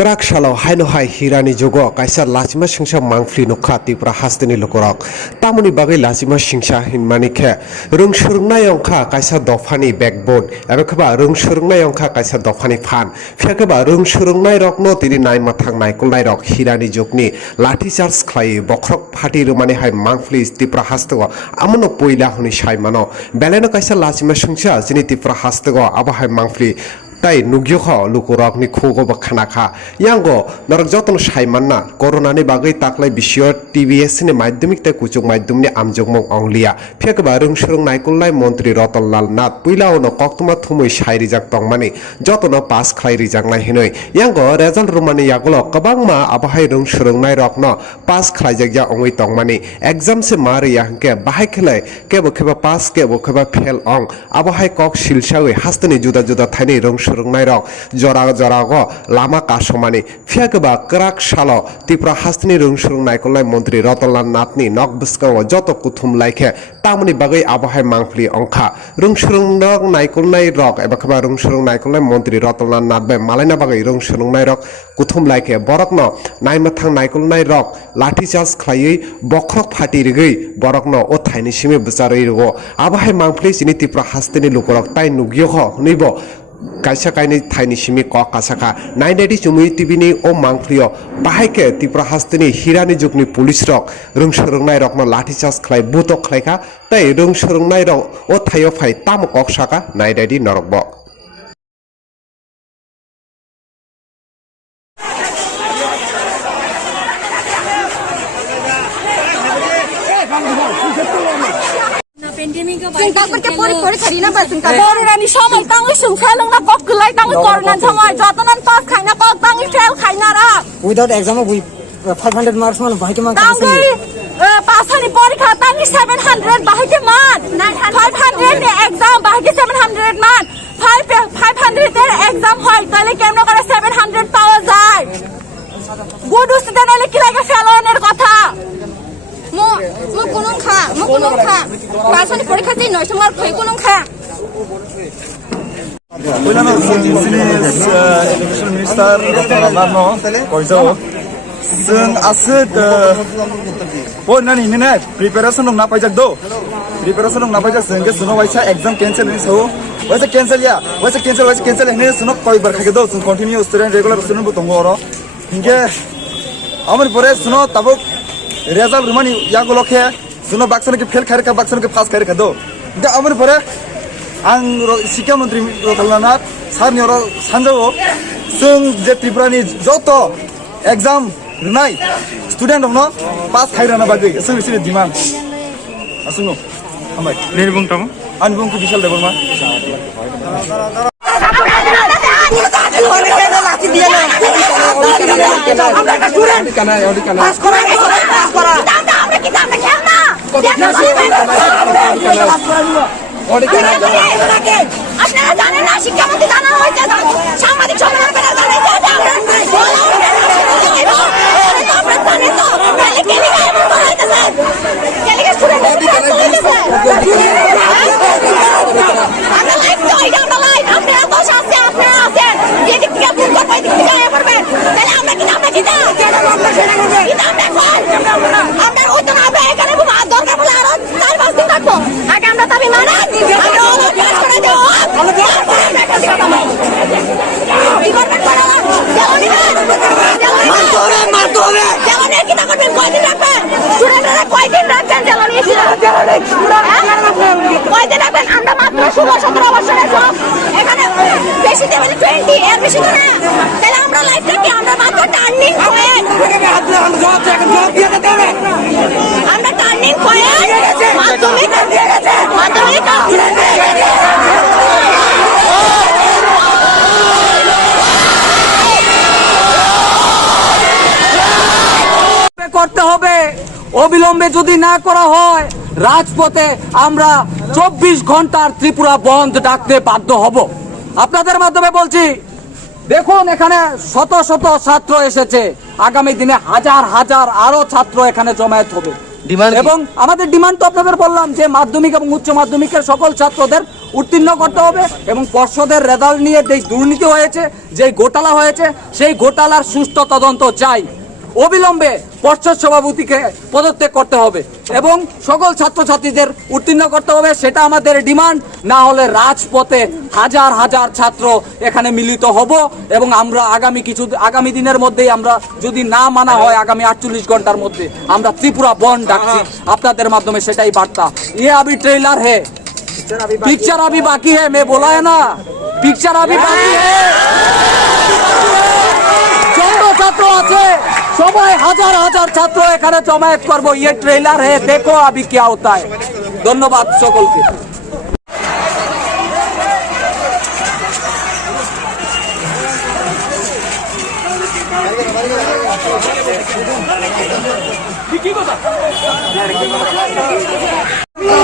Kerak shalau haino hai hirani jogo kaisa lachima singsa mangfli nokha tipra hasteni lokorok tamoni bagai lachima singsa hinmani khe rungsurungnai ongkha kaisa dofani backbone ebekaba rungsurungnai ongkha kaisa dofani phan phekaba rungsurungnai rokno tini naima thangnai kulnai rok hirani jogni lathi charge khlai bokrok phati rumani hai mangfli tipra hastago amono poila huni saimano beleno kaisa lachima singsa jini tipra hastago abo hai mangfli tai nugyokho lukurok ni khugo bakhana kha yango narok joton saimanna corona ni bagai taklai bisyo TBS ni madhyamik tai kuchuk madhyam ni amjogmong onglia phekba rungsurung naikulnai mantri Ratanlal Nath puila ono koktuma thumui sai rijak tongmani jotono pass khlai rijaknai hinoi yango result rumani yagulo kabangma abahai rungsurungnai rokno pass khlaijak ya ongoi tongmani exam se mari yahke bahai khlai kebo kheba pass kebo kheba fail ong abahai kok silsawi hastani juda juda thaini rungsurungnai rok jora jora go lama kasomani phekba kerak shalo tipra hastani rungsurungnai kulnai mantri Ratanlal Nath ni nokbskango joto kuthum laikhe tamoni bagai abahai mangfli ongkha rungsurung naikulnai rok ebakaba rungsurung naikulnai mantri Ratanlal Nath bai malaina bagai rungsurungnai rok kuthum laikhe borokno naimathang naikulnai rok lathi charge khlaiui bokrok phati rigui borokno o thaini simi bcharui rugo abahai mangfli chini tipra hastani lukorok tai nugyokho hunibo kaisa kaini thaini simi kok kasaka nainedi chumui tibini o mangflio bahaike tipra hastani hirani jukni police rok rungsurungnai rokno lathi charge khlai butok khlaika tai rungsurungnai rok o thaio phai tam kok saka nainedi norokbo Singkat pergi pori cari nama singkat. Pori rani sama tangi sungkai lang na kok kelai tangi corona sama jatunan pas kaina kok tangi fail kaina ra. Without exam we 500 marks man bahai ke man tangi pasani pori kha tangi 700 bahai ke man 500 ne exam bahai ke 700 man 500 ter exam hoy tale kemno kare 700 পাওয়া যায় good student হলে কি লাগে ফেলোনের কথা mo kunong kha pasani porikha ti 900 mark khoi kunong kha Bulan sini Education Minister Narno koiso sung asud po nani ne preparation nong napajak do preparation nong napajak sengke suno waisa exam cancel ni so waisa cancel ne suno koi bar khage do sun continue student regular student bu tongo ro hinge amar pore suno tabuk result rumani yagulo khe suno baksan ke fail khair ka baksan ke pass khair ka do da amar pore ang Sikha Mantri Ratanlal Nath sar ni oro sanjao sung je Tripurani joto exam runai student no pass khairana bagui sung sini demand asungo amai nirbung tamo anbung ku bishal deborma আপনারা জানেন না শিক্ষামন্ত্রী জানানো হয়েছে সাংবাদিক সম্মেলন করে জানাইছে আমরা জানেন তো তাহলে কে লিখে এমন করা হইতেছে কে লিখে স্টুডেন্ট আমরা লাইভ তো আমরা লাইভ আপনারা তো সাথে আপনারা আছেন যে দিক থেকে ফোন করবে দিক থেকে আয়া পড়বেন তাহলে আমরা কি আমরা কি আমরা ওই তো না আমরা এখানে দরকার বলে আরো 4-5 দিন থাকবো আগে আমরা দাবি মানা আমরা হলো ক্লাস করে দেব আমরা মাত্র 16-17 বছরের সব এখানে বেশি দেবে 20 এর বেশি তো না তাহলে আমরা লাইফ থেকে আমরা মাত্র টার্নিং পয়েন্ট আমরা টার্নিং পয়েন্ট মাধ্যমিক করতে হবে অবিলম্বে যদি না করা হয় রাজপথে আমরা 24 ঘন্টার ত্রিপুরা বন্ধ ডাকতে বাধ্য হব আপনাদের মাধ্যমে বলছি দেখুন এখানে শত শত ছাত্র এসেছে আগামী দিনে হাজার হাজার আরো ছাত্র এখানে জমায়েত হবে এবং আমাদের ডিমান্ড তো আপনাদের বললাম যে মাধ্যমিক এবং উচ্চ মাধ্যমিকের সকল ছাত্রদের উত্তীর্ণ করতে হবে এবং পর্ষদের রেজাল্ট নিয়ে যে দুর্নীতি হয়েছে, যে ঘোটালা হয়েছে, সেই ঘোটালার সুষ্ঠু তদন্ত চাই। অবিলম্বে পর্ষদ সভাপতিকে পদত্যাগ করতে হবে এবং সকল ছাত্রছাত্রীদের উত্তীর্ণ করতে হবে, সেটা আমাদের ডিমান্ড। না হলে রাজপথে হাজার হাজার ছাত্র এখানে মিলিত হব এবং আমরা আগামী দিনের মধ্যেই আমরা যদি না মানা হয় আগামী 48 ঘন্টার মধ্যে আমরা ত্রিপুরা বন্ধ ডাকছি। আপনাদের মাধ্যমে সেটাই বার্তা। ये अभी ट्रेलर है, पिक्चर अभी बाकी है। मैं बोला है ना, पिक्चर अभी बाकी है। যত ছাত্র আছে সবাই হাজার হাজার ছাত্র এখানে জমায়েত করব। ये ट्रेलर है, देखो अभी क्या होता है। ধন্যবাদ সকলকে।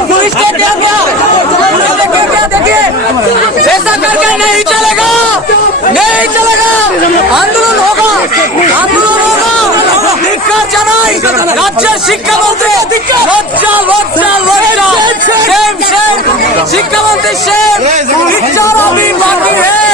पुलिस ने क्या किया? पुलिस ने क्या देखिए, ऐसा करके नहीं चलेगा, नहीं चलेगा। आंदोलन होगा, आंदोलन होगा। ধিক্কার জানাই রাজ্যের শিক্ষামন্ত্রী, লজ্জা লজ্জা লজ্জা। সেম সেম শিক্ষামন্ত্রী সেম। পিকচার अभी बाकी है।